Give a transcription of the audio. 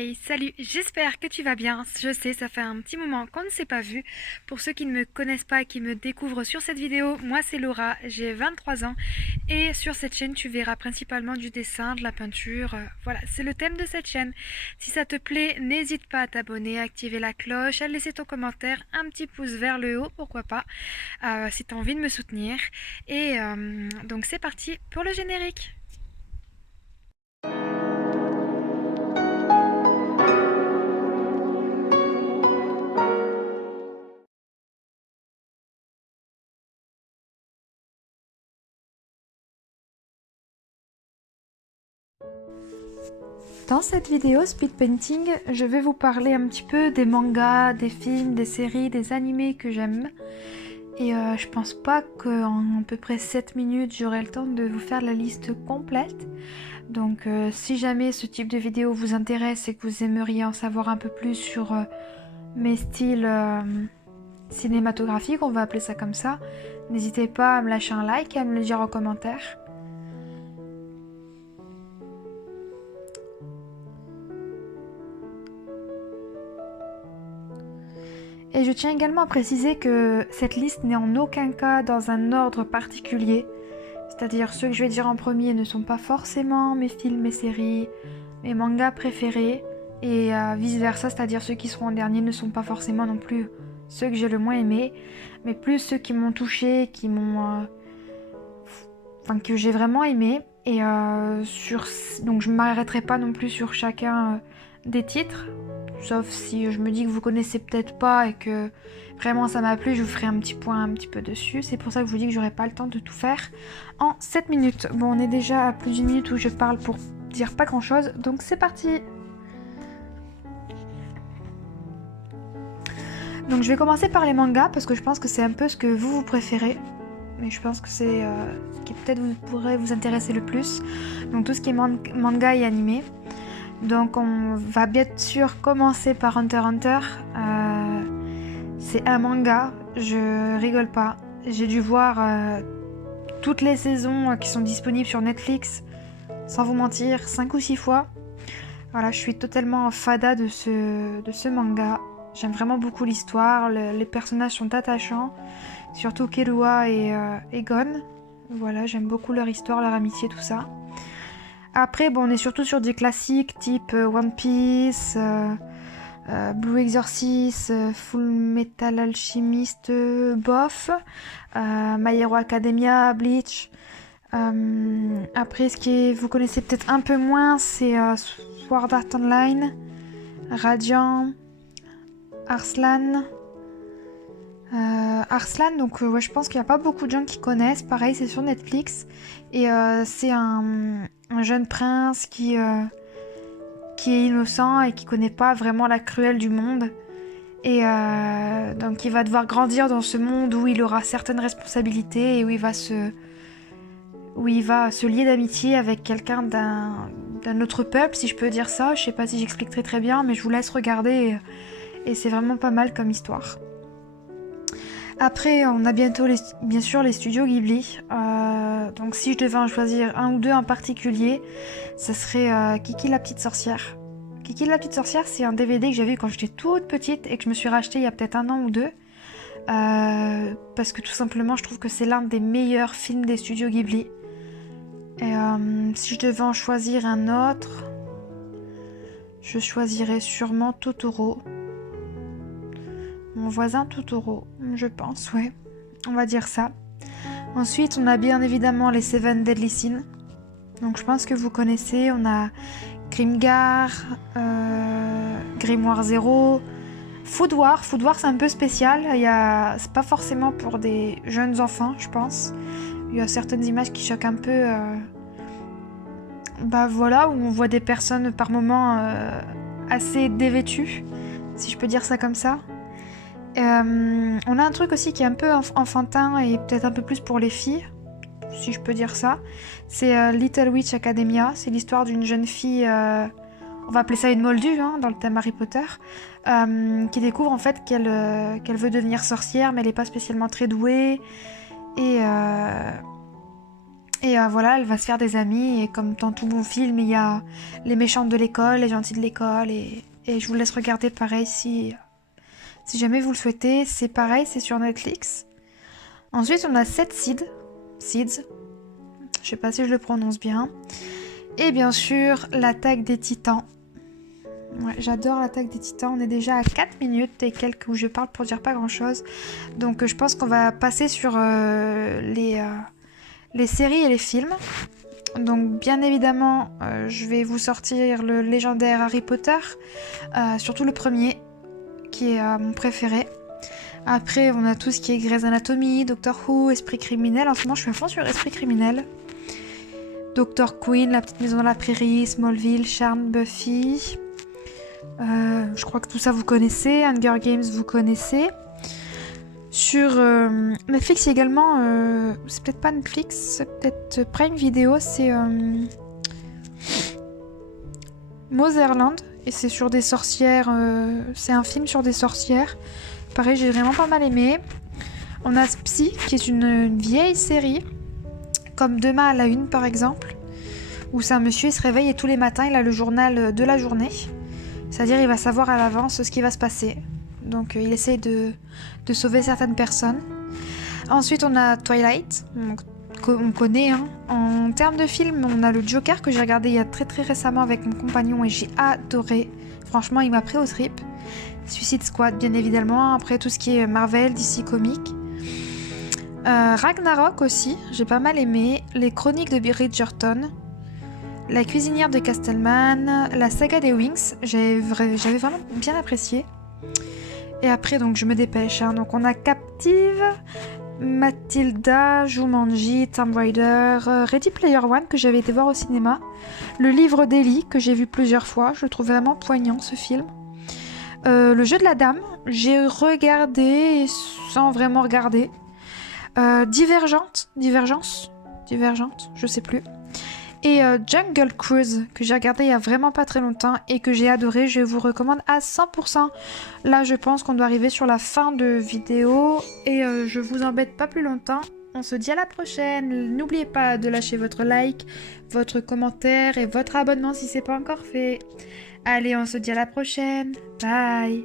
Hey, salut, j'espère que tu vas bien. Je sais, ça fait un petit moment qu'on ne s'est pas vu. Pour ceux qui ne me connaissent pas et qui me découvrent sur cette vidéo, moi c'est Laura, j'ai 23 ans et sur cette chaîne tu verras principalement du dessin, de la peinture. Voilà, c'est le thème de cette chaîne. Si ça te plaît, n'hésite pas à t'abonner, à activer la cloche, à laisser ton commentaire, un petit pouce vers le haut, pourquoi pas, si tu as envie de me soutenir. Et donc c'est parti pour le générique. Dans cette vidéo speed painting, je vais vous parler un petit peu des mangas, des films, des séries, des animés que j'aime. Et je pense pas qu'en à peu près 7 minutes j'aurai le temps de vous faire la liste complète. Donc si jamais ce type de vidéo vous intéresse et que vous aimeriez en savoir un peu plus sur mes styles cinématographiques, on va appeler ça comme ça, n'hésitez pas à me lâcher un like et à me le dire en commentaire. Et je tiens également à préciser que cette liste n'est en aucun cas dans un ordre particulier. C'est-à-dire ceux que je vais dire en premier ne sont pas forcément mes films, mes séries, mes mangas préférés. Et vice-versa, c'est-à-dire ceux qui seront en dernier ne sont pas forcément non plus ceux que j'ai le moins aimés, mais plus ceux qui m'ont touché, qui m'ont... enfin, que j'ai vraiment aimé. Et donc je ne m'arrêterai pas non plus sur chacun des titres. Sauf si je me dis que vous connaissez peut-être pas et que vraiment ça m'a plu, je vous ferai un petit point un petit peu dessus. C'est pour ça que je vous dis que j'aurai pas le temps de tout faire en 7 minutes. Bon, on est déjà à plus d'une minute où je parle pour dire pas grand chose, donc c'est parti. Donc je vais commencer par les mangas parce que je pense que c'est un peu ce que vous préférez. Mais je pense que c'est ce qui peut-être pourrait vous intéresser le plus. Donc tout ce qui est manga et animé. Donc on va bien sûr commencer par Hunter x Hunter. C'est un manga, je rigole pas. J'ai dû voir toutes les saisons qui sont disponibles sur Netflix, sans vous mentir, 5 ou 6 fois. Voilà, je suis totalement fada de ce manga. J'aime vraiment beaucoup l'histoire, les personnages sont attachants, surtout Killua et Gon. Voilà, j'aime beaucoup leur histoire, leur amitié, tout ça. Après, bon, on est surtout sur des classiques type One Piece, Blue Exorcist, Full Metal Alchemist, bof, My Hero Academia, Bleach. Après, ce qui est, vous connaissez peut-être un peu moins, c'est Sword Art Online, Radiant, Arslan. Arslan, donc ouais, je pense qu'il n'y a pas beaucoup de gens qui connaissent. Pareil, c'est sur Netflix. Et c'est un jeune prince qui est innocent et qui connaît pas vraiment la cruelle du monde. Et donc il va devoir grandir dans ce monde où il aura certaines responsabilités et où il va se lier d'amitié avec quelqu'un d'un autre peuple, si je peux dire ça. Je sais pas si j'explique très bien, mais je vous laisse regarder et c'est vraiment pas mal comme histoire. Après, on a bientôt bien sûr les studios Ghibli. Donc si je devais en choisir un ou deux en particulier, ça serait Kiki la petite sorcière. Kiki la petite sorcière, c'est un DVD que j'avais vu quand j'étais toute petite et que je me suis racheté il y a peut-être un an ou deux. Parce que tout simplement, je trouve que c'est l'un des meilleurs films des studios Ghibli. Et si je devais en choisir un autre, je choisirais sûrement Totoro. Mon voisin Totoro, je pense, ouais. On va dire ça. Ensuite, on a bien évidemment les Seven Deadly Sins. Donc je pense que vous connaissez. On a Grimgar, Grimoire Zéro, Food War. Food War, c'est un peu spécial. C'est pas forcément pour des jeunes enfants, je pense. Il y a certaines images qui choquent un peu. Bah voilà, où on voit des personnes par moments assez dévêtues, si je peux dire ça comme ça. On a un truc aussi qui est un peu enfantin et peut-être un peu plus pour les filles, si je peux dire ça. C'est Little Witch Academia. C'est l'histoire d'une jeune fille, on va appeler ça une moldue, hein, dans le thème Harry Potter, qui découvre en fait qu'elle veut devenir sorcière, mais elle n'est pas spécialement très douée. Et Et voilà, elle va se faire des amis. Et comme dans tout bon film, il y a les méchantes de l'école, les gentils de l'école. Et je vous laisse regarder pareil si jamais vous le souhaitez. C'est pareil, c'est sur Netflix. Ensuite, on a Seeds. Je sais pas si je le prononce bien. Et bien sûr, l'attaque des titans. Ouais, j'adore l'attaque des titans. On est déjà à 4 minutes et quelques où je parle pour dire pas grand chose. Donc je pense qu'on va passer sur les séries et les films. Donc bien évidemment, je vais vous sortir le légendaire Harry Potter. Surtout le premier, qui est mon préféré. Après, on a tout ce qui est Grey's Anatomy, Doctor Who, Esprit criminel. En ce moment, je suis à fond sur Esprit criminel. Dr. Queen, La petite maison dans la prairie, Smallville, Charmed, Buffy. Je crois que tout ça vous connaissez. Hunger Games, vous connaissez. Sur Netflix également, c'est peut-être pas Netflix, c'est peut-être Prime Video, c'est Motherland. Et c'est sur des sorcières. C'est un film sur des sorcières. Pareil, j'ai vraiment pas mal aimé. On a Psy, qui est une vieille série. Comme Demain à la une, par exemple. Où c'est un monsieur, il se réveille et tous les matins, il a le journal de la journée. C'est-à-dire, il va savoir à l'avance ce qui va se passer. Donc, il essaye de sauver certaines personnes. Ensuite, on a Twilight. On connaît, hein. En termes de film, on a le Joker que j'ai regardé il y a très très récemment avec mon compagnon et j'ai adoré. Franchement, il m'a pris au trip. Suicide Squad, bien évidemment. Après, tout ce qui est Marvel, DC Comics. Ragnarok aussi, j'ai pas mal aimé. Les Chroniques de Bridgerton. La cuisinière de Castelman. La saga des Wings, j'avais vraiment bien apprécié. Et après, donc, je me dépêche. Hein. Donc, on a Captive, Mathilda, Jumanji, Tomb Raider, Ready Player One, que j'avais été voir au cinéma. Le livre d'Ellie, que j'ai vu plusieurs fois. Je le trouve vraiment poignant, ce film. Le jeu de la dame, j'ai regardé sans vraiment regarder. Divergence, je sais plus. Et Jungle Cruise, que j'ai regardé il y a vraiment pas très longtemps et que j'ai adoré, je vous recommande à 100%. Là, je pense qu'on doit arriver sur la fin de vidéo et je vous embête pas plus longtemps. On se dit à la prochaine. N'oubliez pas de lâcher votre like, votre commentaire et votre abonnement si c'est pas encore fait. Allez, on se dit à la prochaine. Bye.